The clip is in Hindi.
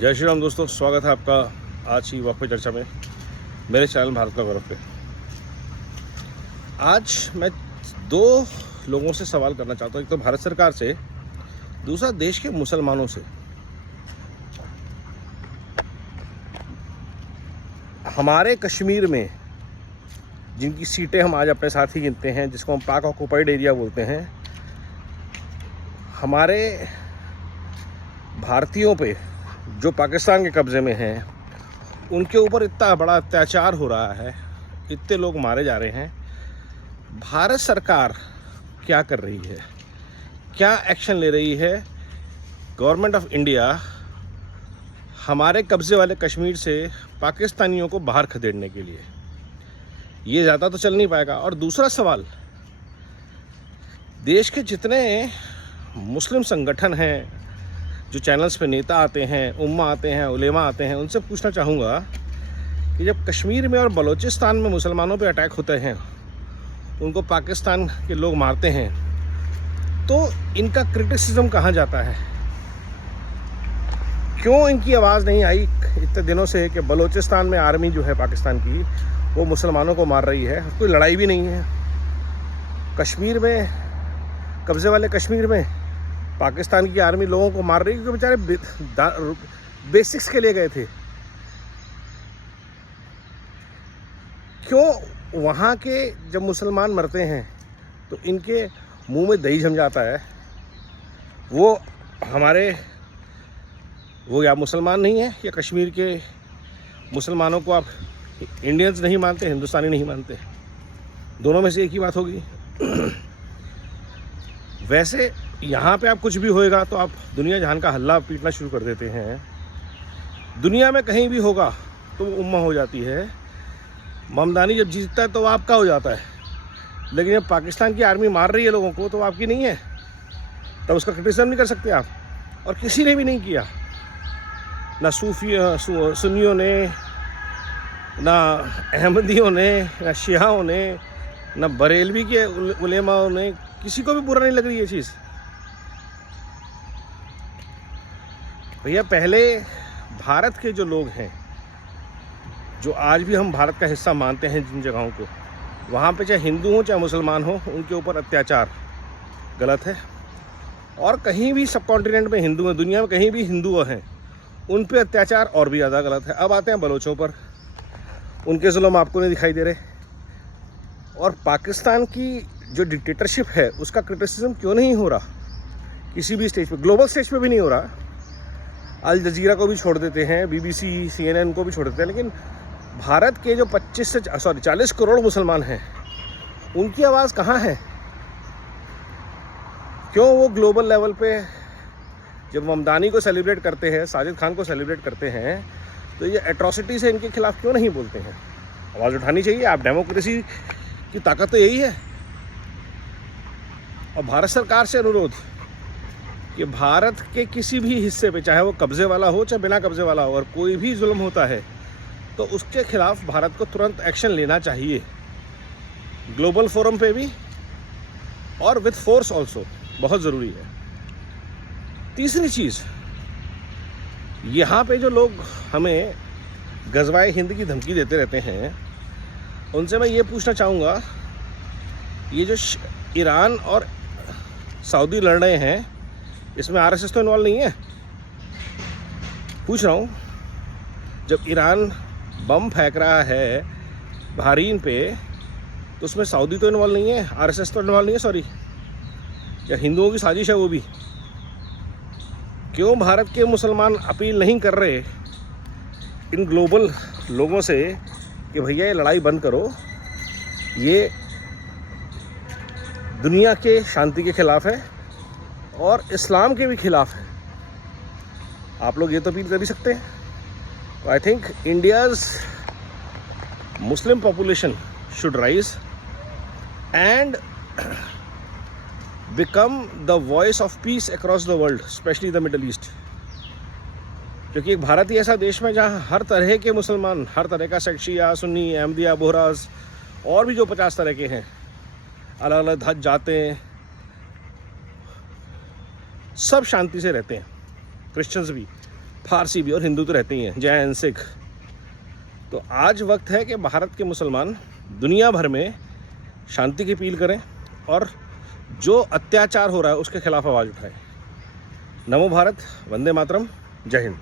जय श्री राम दोस्तों, स्वागत है आपका आज की वक्त पे चर्चा में मेरे चैनल भारत का गौरव पे। आज मैं दो लोगों से सवाल करना चाहता हूँ, एक तो भारत सरकार से, दूसरा देश के मुसलमानों से। हमारे कश्मीर में जिनकी सीटें हम आज अपने साथ ही गिनते हैं, जिसको हम पाक ऑक्युपाइड एरिया बोलते हैं, हमारे भारतीयों पे जो पाकिस्तान के कब्ज़े में हैं, उनके ऊपर इतना बड़ा अत्याचार हो रहा है, इतने लोग मारे जा रहे हैं। भारत सरकार क्या कर रही है, क्या एक्शन ले रही है गवर्नमेंट ऑफ इंडिया हमारे कब्ज़े वाले कश्मीर से पाकिस्तानियों को बाहर खदेड़ने के लिए? ये ज़्यादा तो चल नहीं पाएगा। और दूसरा सवाल, देश के जितने मुस्लिम संगठन हैं, जो चैनल्स पे नेता आते हैं, उम्मा आते हैं, उलेमा आते हैं, उनसे पूछना चाहूँगा कि जब कश्मीर में और बलूचिस्तान में मुसलमानों पे अटैक होते हैं, उनको पाकिस्तान के लोग मारते हैं, तो इनका क्रिटिसिज्म कहाँ जाता है? क्यों इनकी आवाज़ नहीं आई इतने दिनों से कि बलूचिस्तान में आर्मी जो है पाकिस्तान की, वो मुसलमानों को मार रही है, कोई लड़ाई भी नहीं है। कश्मीर में, कब्ज़े वाले कश्मीर में पाकिस्तान की आर्मी लोगों को मार रही है, क्योंकि बेचारे बेसिक्स के लिए गए थे। क्यों वहाँ के जब मुसलमान मरते हैं तो इनके मुंह में दही जम जाता है? वो हमारे वो या मुसलमान नहीं है, या कश्मीर के मुसलमानों को आप इंडियंस नहीं मानते, हिंदुस्तानी नहीं मानते? दोनों में से एक ही बात होगी। वैसे यहाँ पे आप कुछ भी होएगा तो आप दुनिया जहान का हल्ला पीटना शुरू कर देते हैं। दुनिया में कहीं भी होगा तो वो उम्मा हो जाती है। ममदानी जब जीतता है तो आपका हो जाता है, लेकिन जब पाकिस्तान की आर्मी मार रही है लोगों को तो आपकी नहीं है, तब उसका क्रिटिसिज्म नहीं कर सकते आप। और किसी ने भी नहीं किया, ना सुन्नियों ने, ना अहमदियों ने, ना शियाओं ने, ना बरेलवी के उलेमाओं ने, किसी को भी बुरा नहीं लग रही ये चीज़। भैया, पहले भारत के जो लोग हैं, जो आज भी हम भारत का हिस्सा मानते हैं जिन जगहों को, वहाँ पे चाहे हिंदू हो चाहे मुसलमान हो, उनके ऊपर अत्याचार गलत है। और कहीं भी सब कॉन्टिनेंट में हिंदू हैं, दुनिया में कहीं भी हिंदू हैं, उन पे अत्याचार और भी ज़्यादा गलत है। अब आते हैं बलोचों पर, उनके जुल्म आपको नहीं दिखाई दे रहे। और पाकिस्तान की जो डिक्टेटरशिप है, उसका क्रिटिसिज्म क्यों नहीं हो रहा किसी भी स्टेज पे? ग्लोबल स्टेज पे भी नहीं हो रहा। अल जजीरा को भी छोड़ देते हैं, BBC, CNN को भी छोड़ देते हैं, लेकिन भारत के जो 40 करोड़ मुसलमान हैं, उनकी आवाज़ कहाँ है? क्यों वो ग्लोबल लेवल पे जब ममदानी को सेलिब्रेट करते हैं, साजिद खान को सेलिब्रेट करते हैं, तो ये एट्रॉसिटीज़ है, इनके खिलाफ क्यों नहीं बोलते हैं? आवाज़ उठानी चाहिए। आप डेमोक्रेसी की ताकत तो यही है। और भारत सरकार से अनुरोध कि भारत के किसी भी हिस्से पे, चाहे वो कब्ज़े वाला हो चाहे बिना कब्ज़े वाला हो, और कोई भी जुल्म होता है तो उसके खिलाफ भारत को तुरंत एक्शन लेना चाहिए, ग्लोबल फोरम पे भी और विथ फोर्स ऑल्सो, बहुत ज़रूरी है। तीसरी चीज़, यहाँ पे जो लोग हमें गज़वाए हिंद की धमकी देते रहते हैं, उनसे मैं ये पूछना चाहूँगा, ये जो ईरान और सऊदी लड़ रहे हैं, इसमें RSS तो इन्वॉल्व नहीं है? पूछ रहा हूँ। जब ईरान बम फेंक रहा है बहरीन पे, तो उसमें सऊदी तो इन्वॉल्व नहीं है, RSS तो इन्वॉल्व नहीं है, सॉरी, या हिंदुओं की साजिश है वो भी? क्यों भारत के मुसलमान अपील नहीं कर रहे इन ग्लोबल लोगों से कि भैया ये लड़ाई बंद करो, ये दुनिया के शांति के खिलाफ है और इस्लाम के भी खिलाफ है? आप लोग ये तो अपील कर ही सकते हैं। I think India's Muslim population should rise and become the voice of peace across the world, specially the middle east. क्योंकि एक भारत ही ऐसा देश में जहाँ हर तरह के मुसलमान, हर तरह का सेक्ट, शिया, सुन्नी, अहमदिया, बोहराज, और भी जो 50 तरह के हैं, अलग अलग जातें, सब शांति से रहते हैं, क्रिश्चियंस भी। फारसी भी, और हिंदू तो रहते ही हैं, जैन सिख। तो आज वक्त है कि भारत के मुसलमान दुनिया भर में शांति की अपील करें और जो अत्याचार हो रहा है उसके खिलाफ आवाज़ उठाएं। नमो भारत, वंदे मातरम, जय हिंद।